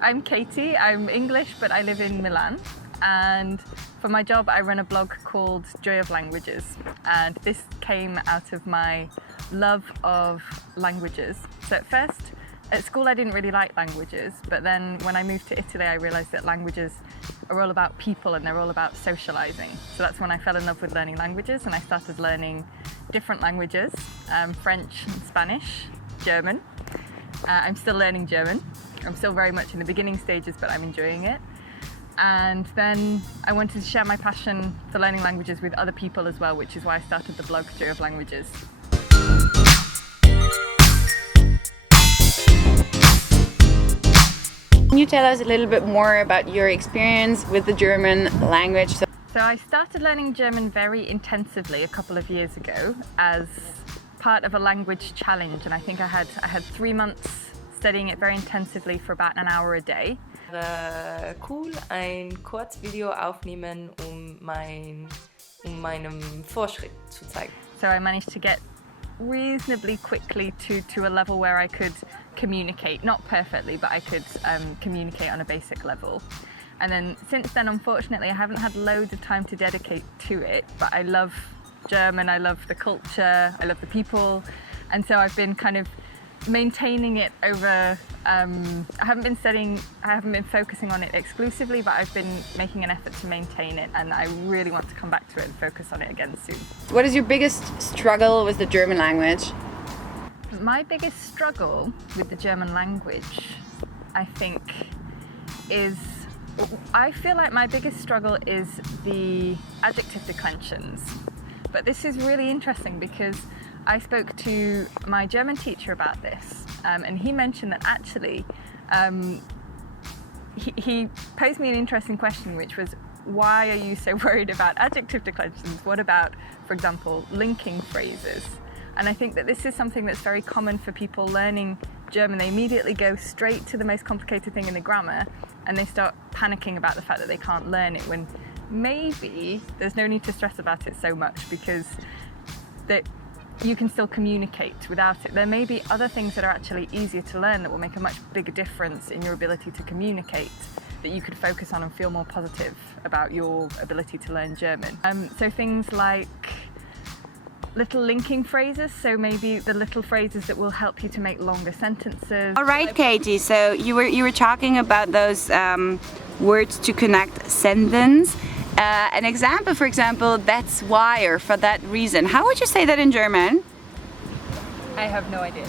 I'm Katie, I'm English but I live in Milan, and for my job I run a blog called Joy of Languages, and this came out of my love of languages. So at first, at school I didn't really like languages, but then when I moved to Italy I realised that languages are all about people and they're all about socialising. So that's when I fell in love with learning languages, and I started learning different languages, French, Spanish, German. I'm still learning German. I'm still very much in the beginning stages, but I'm enjoying it. And then I wanted to share my passion for learning languages with other people as well, which is why I started the blog Joy of Languages. Can you tell us a little bit more about your experience with the German language? So I started learning German very intensively a couple of years ago as part of a language challenge, and I think I had 3 months studying it very intensively for about an hour a day. Cool, ein Kurzvideo aufnehmen, meinem Fortschritt zu zeigen. So I managed to get reasonably quickly to a level where I could communicate, not perfectly, but I could communicate on a basic level. And then since then, unfortunately, I haven't had loads of time to dedicate to it, but I love German, I love the culture, I love the people, and so I've been kind of maintaining it over, I haven't been focusing on it exclusively, but I've been making an effort to maintain it, and I really want to come back to it and focus on it again soon. What is your biggest struggle with the German language? My biggest struggle with the German language, I think, I feel like my biggest struggle is the adjective declensions. But this is really interesting because I spoke to my German teacher about this, and he mentioned that actually he posed me an interesting question, which was, why are you so worried about adjective declensions? What about, for example, linking phrases? And I think that this is something that's very common for people learning German. They immediately go straight to the most complicated thing in the grammar, and they start panicking about the fact that they can't learn it, when maybe there's no need to stress about it so much, because you can still communicate without it. There may be other things that are actually easier to learn that will make a much bigger difference in your ability to communicate, that you could focus on and feel more positive about your ability to learn German. So things like little linking phrases, so maybe the little phrases that will help you to make longer sentences. All right, Katie, so you were talking about those words to connect sentence. An example, for example, that's why, or for that reason. How would you say that in German? I have no idea.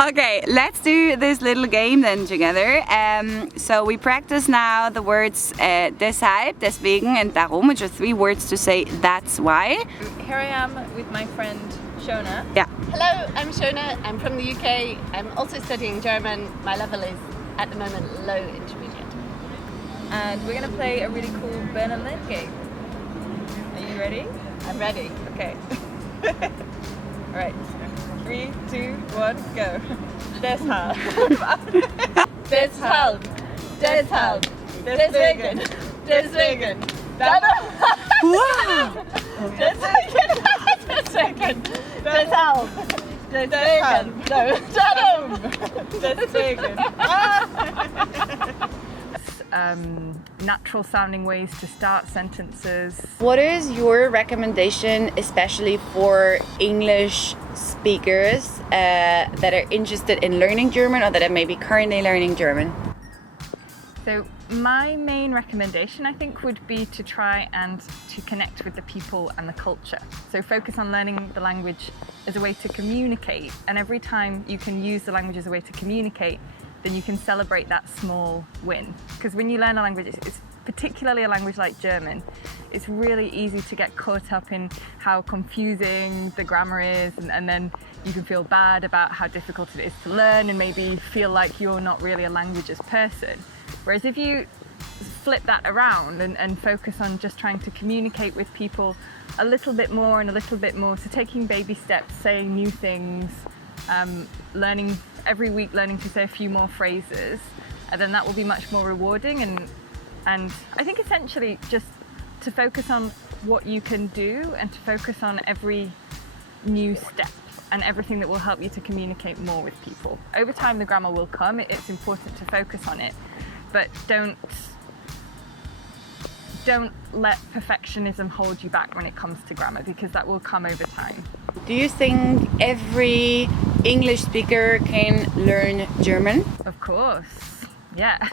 Okay, let's do this little game then together. So we practice now the words deshalb, deswegen, and darum, which are 3 words to say that's why. Here I am with my friend Shona. Yeah. Hello, I'm Shona. I'm from the UK. I'm also studying German. My level is at the moment low intermediate. And we're going to play a really cool burn and learn game. Are you ready? I'm ready. Okay. Alright. 3, 2, 1, go. Deshalb. Deshalb. Deshalb. Deswegen. Deswegen. Darum. Wow! Deswegen. Deswegen. Deshalb. Deswegen. Darum. Deswegen. Natural sounding ways to start sentences. What is your recommendation, especially for English speakers that are interested in learning German, or that are maybe currently learning German? So my main recommendation, I think, would be to try and to connect with the people and the culture. So focus on learning the language as a way to communicate, and every time you can use the language as a way to communicate, then you can celebrate that small win. Because when you learn a language, it's particularly a language like German, it's really easy to get caught up in how confusing the grammar is, and then you can feel bad about how difficult it is to learn, and maybe feel like you're not really a languages person. Whereas if you flip that around and focus on just trying to communicate with people a little bit more and a little bit more, so taking baby steps, saying new things, learning every week, learning to say a few more phrases, and then that will be much more rewarding. And I think essentially just to focus on what you can do and to focus on every new step and everything that will help you to communicate more with people. Over time, the grammar will come. It's important to focus on it, but don't let perfectionism hold you back when it comes to grammar, because that will come over time. Do you think every English speaker can learn German? Of course, yeah.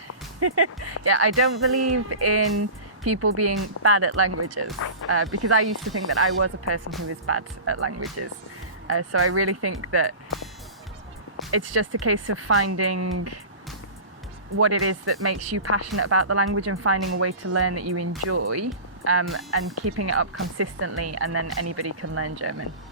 Yeah, I don't believe in people being bad at languages, because I used to think that I was a person who was bad at languages. So I really think that it's just a case of finding what it is that makes you passionate about the language and finding a way to learn that you enjoy, and keeping it up consistently, and then anybody can learn German.